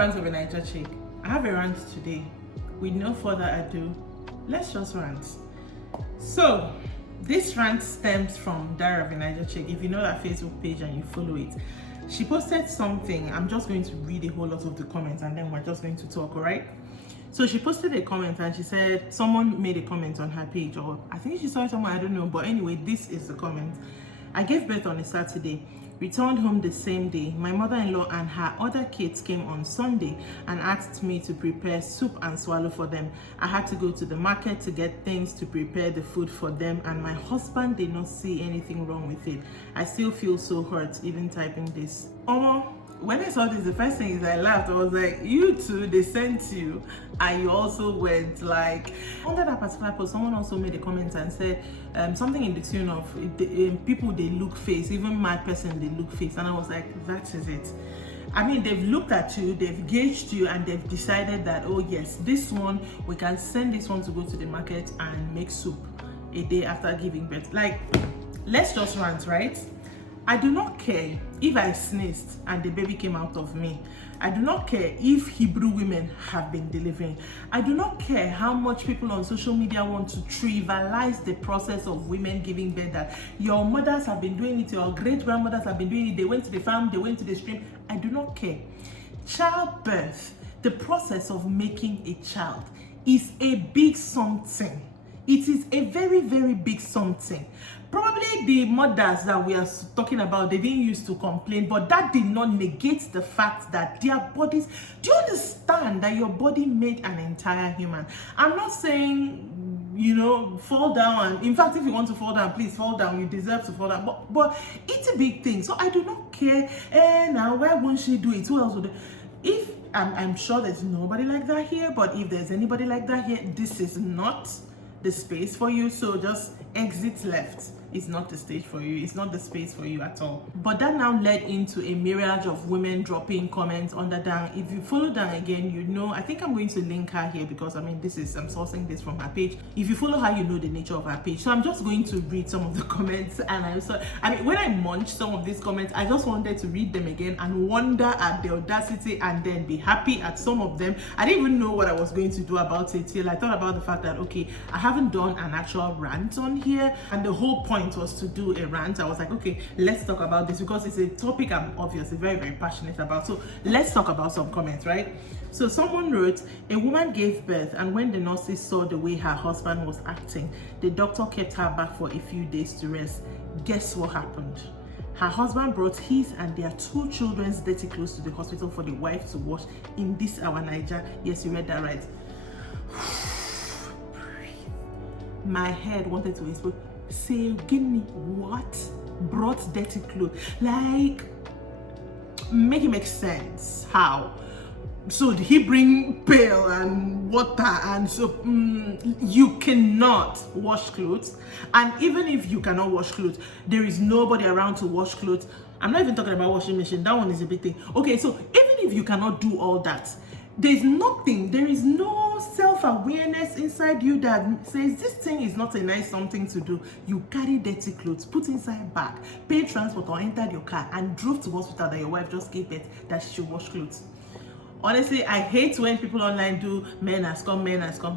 rant of a Naija chick. I have a rant today. With no further ado, let's just rant. So, this rant stems from Dara of a Naija chick. If you know that Facebook page and you follow it, she posted something. I'm just going to read a whole lot of the comments and then we're just going to talk, alright? So she posted a comment and she said someone made a comment on her page, or I think she saw it somewhere, I don't know, but anyway, this is the comment. I gave birth on a Saturday, returned home the same day. My mother-in-law and her other kids came on Sunday and asked me to prepare soup and swallow for them. I had to go to the market to get things to prepare the food for them, and my husband did not see anything wrong with it. I still feel so hurt even typing this. When I saw this, the first thing is I laughed. I was like, you too, they sent you and you also went. Like, under that particular post, someone also made a comment and said something in the tune of people, they look face, even my person, they look face. And I was like, that is it. I mean, they've looked at you, they've gauged you, and they've decided that, oh yes, this one, we can send this one to go to the market and make soup a day after giving birth. Like, let's just rant, right? I do not care if I sneezed and the baby came out of me. I do not care if Hebrew women have been delivering. I do not care how much people on social media want to trivialize the process of women giving birth, that your mothers have been doing it, your great-grandmothers have been doing it, they went to the farm, they went to the stream. I do not care. Childbirth, the process of making a child, is a big something. It is a very, very big something. Probably the mothers that we are talking about, they didn't used to complain, but that did not negate the fact that their bodies, do you understand that your body made an entire human? I'm not saying, you know, fall down, and in fact, if you want to fall down, please fall down, you deserve to fall down, but it's a big thing. So I do not care, now why won't she do it? Who else would? If I'm sure there's nobody like that here, but if there's anybody like that here, this is not the space for you. So just exit left. It's not the stage for you. It's not the space for you at all. But that now led into a myriad of women dropping comments under Dan. If you follow Dan again, you know, I think I'm going to link her here because I mean, I'm sourcing this from her page. If you follow her, you know the nature of her page. So I'm just going to read some of the comments, and when I munched some of these comments, I just wanted to read them again and wonder at the audacity and then be happy at some of them. I didn't even know what I was going to do about it till I thought about the fact that, okay, I haven't done an actual rant on here, and the whole point was to do a rant. I was like, okay, let's talk about this because it's a topic I'm obviously very, very passionate about. So let's talk about some comments, right? So someone wrote, a woman gave birth, and when the nurses saw the way her husband was acting, the doctor kept her back for a few days to rest. Guess what happened? Her husband brought his and their 2 children's dirty clothes to the hospital for the wife to wash in this our Naija. Yes, you read that right. My head wanted to explode. Say, give me what? Brought dirty clothes. Like, make it make sense. How? So did he bring pail and water and soap? You cannot wash clothes. And even if you cannot wash clothes, there is nobody around to wash clothes. I'm not even talking about washing machine. That one is a big thing. Okay, so even if you cannot do all that, there is no self-awareness inside you that says this thing is not a nice something to do. You carry dirty clothes, put inside bag, pay transport or entered your car and drove to hospital that your wife just gave birth that she should wash clothes. Honestly, I hate when people online do men has come,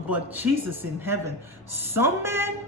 but Jesus in heaven, some men,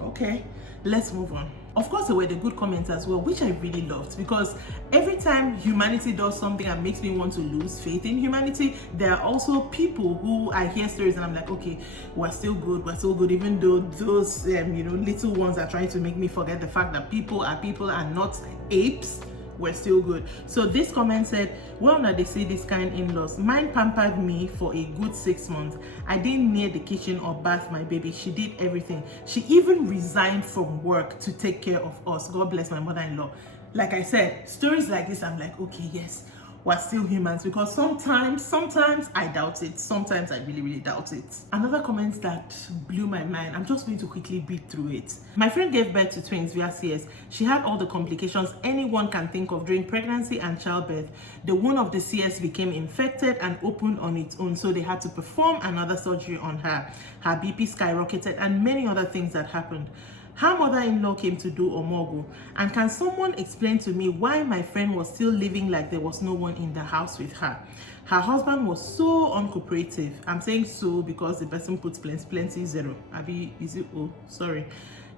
okay, let's move on. Of course, there were the good comments as well, which I really loved, because every time humanity does something and makes me want to lose faith in humanity, there are also people who I hear stories and I'm like, okay, we're still good, even though those little ones are trying to make me forget the fact that people are not apes. We're still good. So this comment said, well, now they see this kind in-laws. Mine pampered me for a good 6 months. I didn't near the kitchen or bath my baby. She did everything. She even resigned from work to take care of us. God bless my mother-in-law. Like I said, stories like this, I'm like, okay, yes, we're still humans, because sometimes I doubt it. Sometimes I really, really doubt it. Another comment that blew my mind, I'm just going to quickly beat through it. My friend gave birth to twins via CS. She had all the complications anyone can think of during pregnancy and childbirth. The wound of the CS became infected and opened on its own, so they had to perform another surgery on her. Her BP skyrocketed and many other things that happened. Her mother-in-law came to do omogo. And can someone explain to me why my friend was still living like there was no one in the house with her? Her husband was so uncooperative. I'm saying so because the person puts plenty zero. Abi, is it? Oh, sorry.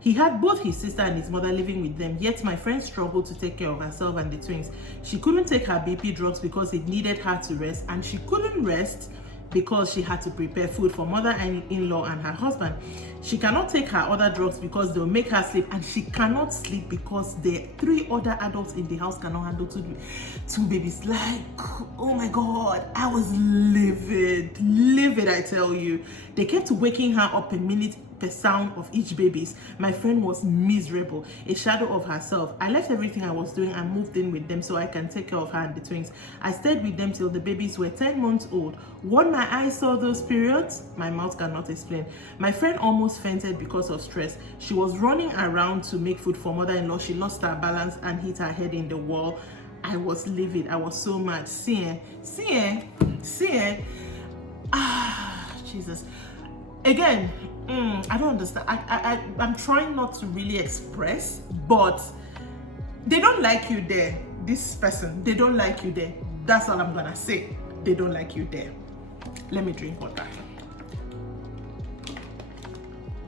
He had both his sister and his mother living with them, yet my friend struggled to take care of herself and the twins. She couldn't take her BP drugs because it needed her to rest, and she couldn't rest because she had to prepare food for mother-in-law and her husband. She cannot take her other drugs because they'll make her sleep, and she cannot sleep because the 3 other adults in the house cannot handle two babies. Like, oh my God, I was livid, I tell you. They kept waking her up a minute per sound of each baby's. My friend was miserable, a shadow of herself. I left everything I was doing and moved in with them so I can take care of her and the twins. I stayed with them till the babies were 10 months old. When my eyes saw those periods, my mouth cannot explain. My friend almost fainted because of stress. She was running around to make food for mother-in-law. She lost her balance and hit her head in the wall. I was livid. I was so mad. See, Jesus. Again, I don't understand. I'm trying not to really express, but they don't like you there. This person, they don't like you there. That's all I'm gonna say. They don't like you there. Let me drink water.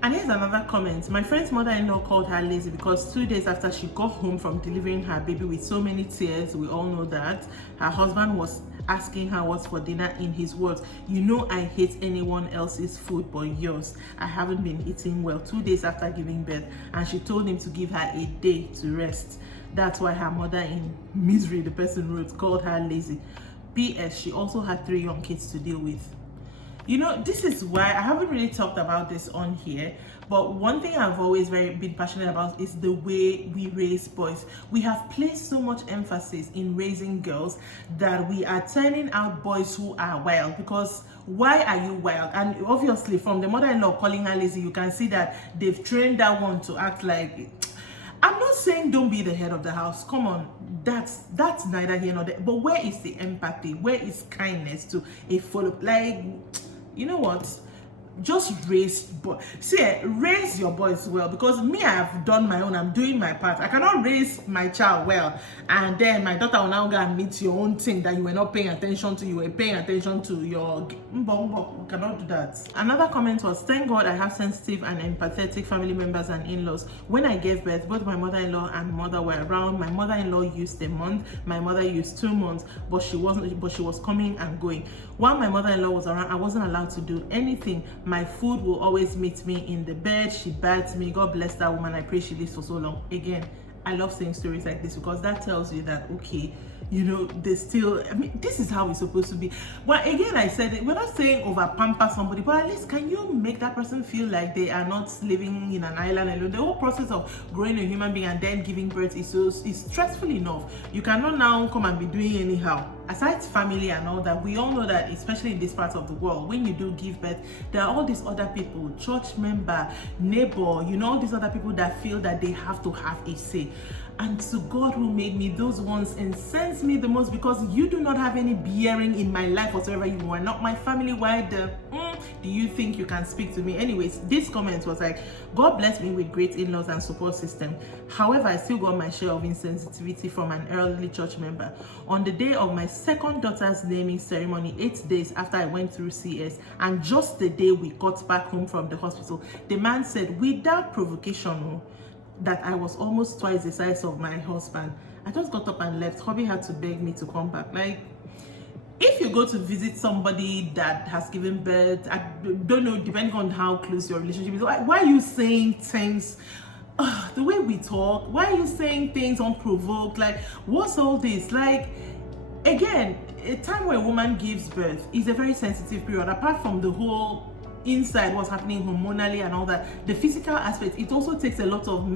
And here's another comment. My friend's mother-in-law called her lazy because 2 days after she got home from delivering her baby with so many tears, we all know that, her husband was asking her what's for dinner. In his words, you know I hate anyone else's food but yours. I haven't been eating well. 2 days after giving birth, and she told him to give her a day to rest. That's why her mother in misery, the person wrote, called her lazy. P.S. She also had 3 young kids to deal with. You know, this is why I haven't really talked about this on here, but one thing I've always been passionate about is the way we raise boys. We have placed so much emphasis in raising girls that we are turning out boys who are wild. Because why are you wild? And obviously from the mother-in-law calling her lazy, you can see that they've trained that one to act like, I'm not saying don't be the head of the house. Come on, that's neither here nor there. But where is the empathy? Where is kindness to a follow? Like, you know what? Just raise your boys well, because me, I have done my own. I'm doing my part. I cannot raise my child well, and then my daughter will now go and meet your own thing that you were not paying attention to. You were paying attention to your we cannot do that. Another comment was, thank God I have sensitive and empathetic family members and in-laws. When I gave birth, both my mother-in-law and mother were around. My mother-in-law used a month, my mother used 2 months, but she was coming and going. While my mother-in-law was around, I wasn't allowed to do anything. My food will always meet me in the bed. She bathes me. God bless that woman. I pray she lives for so long. Again, I love saying stories like this because that tells you that, okay, you know, they still, I mean, this is how it's supposed to be. But again, I said it, we're not saying over pamper somebody, but at least can you make that person feel like they are not living in an island alone? The whole process of growing a human being and then giving birth is stressful enough. You cannot now come and be doing anyhow. Aside family and all that, we all know that, especially in this part of the world, when you do give birth, there are all these other people, church member, neighbor, you know, all these other people that feel that they have to have a say. And to God who made me, those ones incense me the most, because you do not have any bearing in my life whatsoever. You are not my family. Why do you think you can speak to me? Anyways, this comment was like, God bless me with great in-laws and support system. However, I still got my share of insensitivity from an elderly church member. On the day of my second daughter's naming ceremony, 8 days after I went through CS, and just the day we got back home from the hospital, the man said, without provocation, that I was almost twice the size of my husband. I just got up and left. Hubby had to beg me to come back. Like, if you go to visit somebody that has given birth, I don't know, depending on how close your relationship is, why are you saying things, the way we talk, why are you saying things unprovoked? Like, what's all this? Like, again, a time where a woman gives birth is a very sensitive period. Apart from the whole inside what's happening hormonally and all that, the physical aspect, it also takes a lot of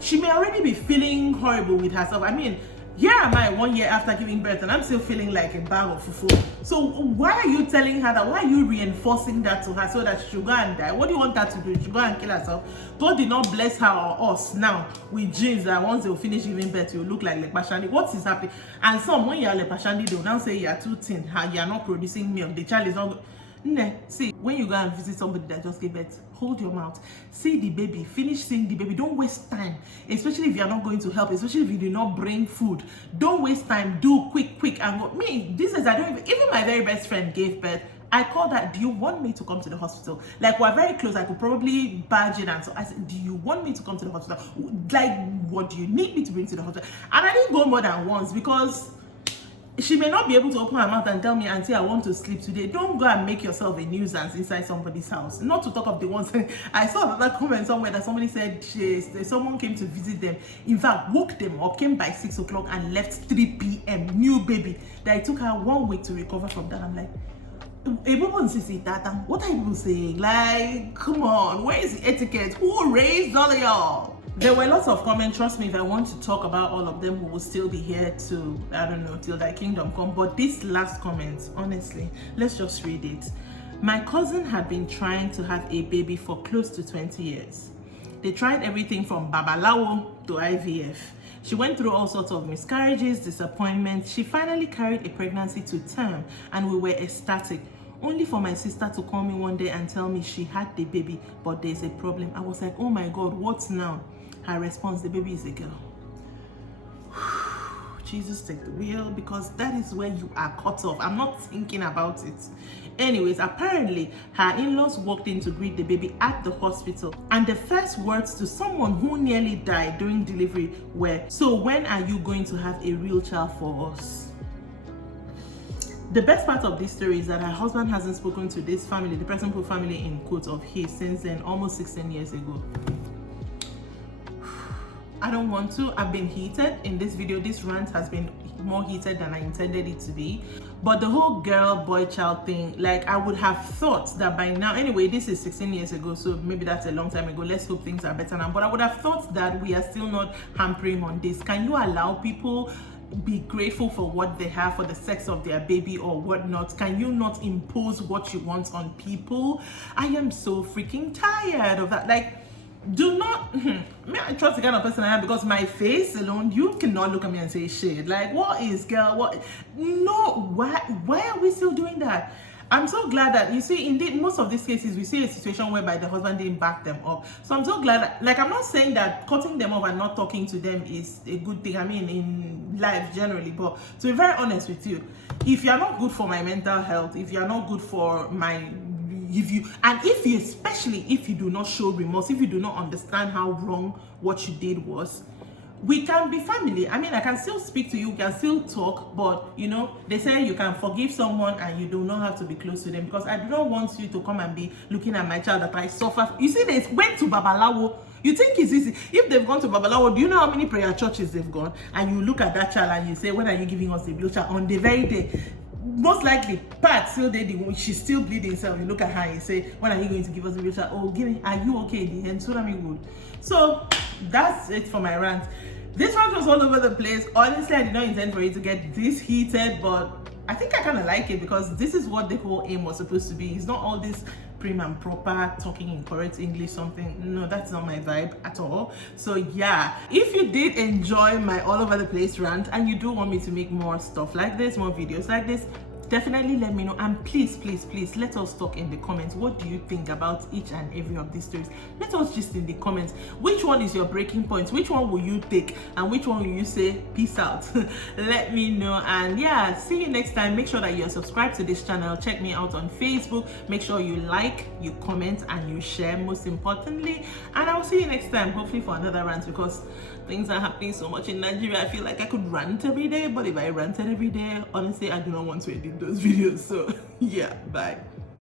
she may already be feeling horrible with herself. I mean, here am I 1 year after giving birth and I'm still feeling like a bag of fufu. So why are you telling her that? Why are you reinforcing that to her so that she should go and die? What do you want her to do? She should go and kill herself? God did not bless her or us now with genes that once they'll finish giving birth, you look like Lepashandi. What is happening? And some, when you're Lepashandi, they'll now say you're too thin, you're not producing milk, the child is not. See, when you go and visit somebody that just gave birth, hold your mouth. See the baby, finish seeing the baby. Don't waste time, especially if you're not going to help, especially if you do not bring food. Don't waste time. Do quick and go. Me, this is, I don't even my very best friend gave birth. I called her, do you want me to come to the hospital? Like, we're very close. I could probably barge in. And so I said, do you want me to come to the hospital? Like, what do you need me to bring to the hospital? And I didn't go more than once because she may not be able to open her mouth and tell me, auntie, I want to sleep today. Don't go and make yourself a nuisance inside somebody's house. Not to talk of the ones. I saw another comment somewhere that somebody said someone came to visit them. In fact, woke them up, came by 6 o'clock and left 3 p.m. New baby. That it took her 1 week to recover from that. I'm like, what are you saying? Like, come on, where is the etiquette? Who raised all of y'all? There were lots of comments. Trust me, if I want to talk about all of them, we will still be here to, I don't know, till thy kingdom come. But this last comment, honestly, let's just read it. My cousin had been trying to have a baby for close to 20 years. They tried everything from babalawo to IVF. She went through all sorts of miscarriages, disappointments. She finally carried a pregnancy to term and we were ecstatic. Only for my sister to call me one day and tell me she had the baby, but there's a problem. I was like, oh my God, what now? Her response, the baby is a girl. Jesus, take the wheel, because that is where you are cut off. I'm not thinking about it. Anyways, apparently her in-laws walked in to greet the baby at the hospital, and the first words to someone who nearly died during delivery were, so when are you going to have a real child for us? The best part of this story is that her husband hasn't spoken to this family, the person put family in quotes of his, since then, almost 16 years ago. I don't want to. I've been heated in this video. This rant has been more heated than I intended it to be. But the whole girl, boy, child thing, like, I would have thought that by now, anyway, this is 16 years ago, so maybe that's a long time ago. Let's hope things are better now. But I would have thought that we are still not hampering on this. Can you allow people be grateful for what they have, for the sex of their baby or whatnot? Can you not impose what you want on people? I am so freaking tired of that. Like, do not I trust the kind of person I am, because my face alone, you cannot look at me and say shit. Like, what is, girl, what? No, why are we still doing that? I'm so glad that, you see, indeed, most of these cases, we see a situation whereby the husband didn't back them up. So I'm so glad that, like, I'm not saying that cutting them off and not talking to them is a good thing, I mean, in life generally, but to be very honest with you, if you're not good for my mental health, if you're not good for my, especially if you do not show remorse, if you do not understand how wrong what you did was, we can be family. I mean, I can still speak to you, we can still talk, but you know, they say you can forgive someone and you do not have to be close to them, because I do not want you to come and be looking at my child that I suffer. You see, they went to babalawo. You think it's easy? If they've gone to babalawo, do you know how many prayer churches they've gone? And you look at that child and you say, when are you giving us a blue child? On the very day, most likely, Pat still did, she's still bleeding. So you look at her and you say, when are you going to give us a real child? Oh, give me, are you okay in the end? So that means good. So that's it for my rant. This rant was all over the place. Honestly, I did not intend for it to get this heated, but I think I kind of like it, because this is what the whole aim was supposed to be. It's not all this prim and proper talking in correct English something. No, that's not my vibe at all. So yeah, if you did enjoy my all over the place rant and you do want me to make more stuff like this, more videos like this, definitely let me know, and please let us talk in the comments. What do you think about each and every of these stories? Let us just in the comments, which one is your breaking point, which one will you take, and which one will you say peace out? Let me know. And yeah, see you next time. Make sure that you're subscribed to this channel. Check me out on Facebook. Make sure you like, you comment, and you share, most importantly. And I'll see you next time, hopefully for another rant, because things are happening so much in Nigeria. I feel like I could rant every day, but if I ranted every day, honestly, I do not want to edit those videos. So yeah, bye.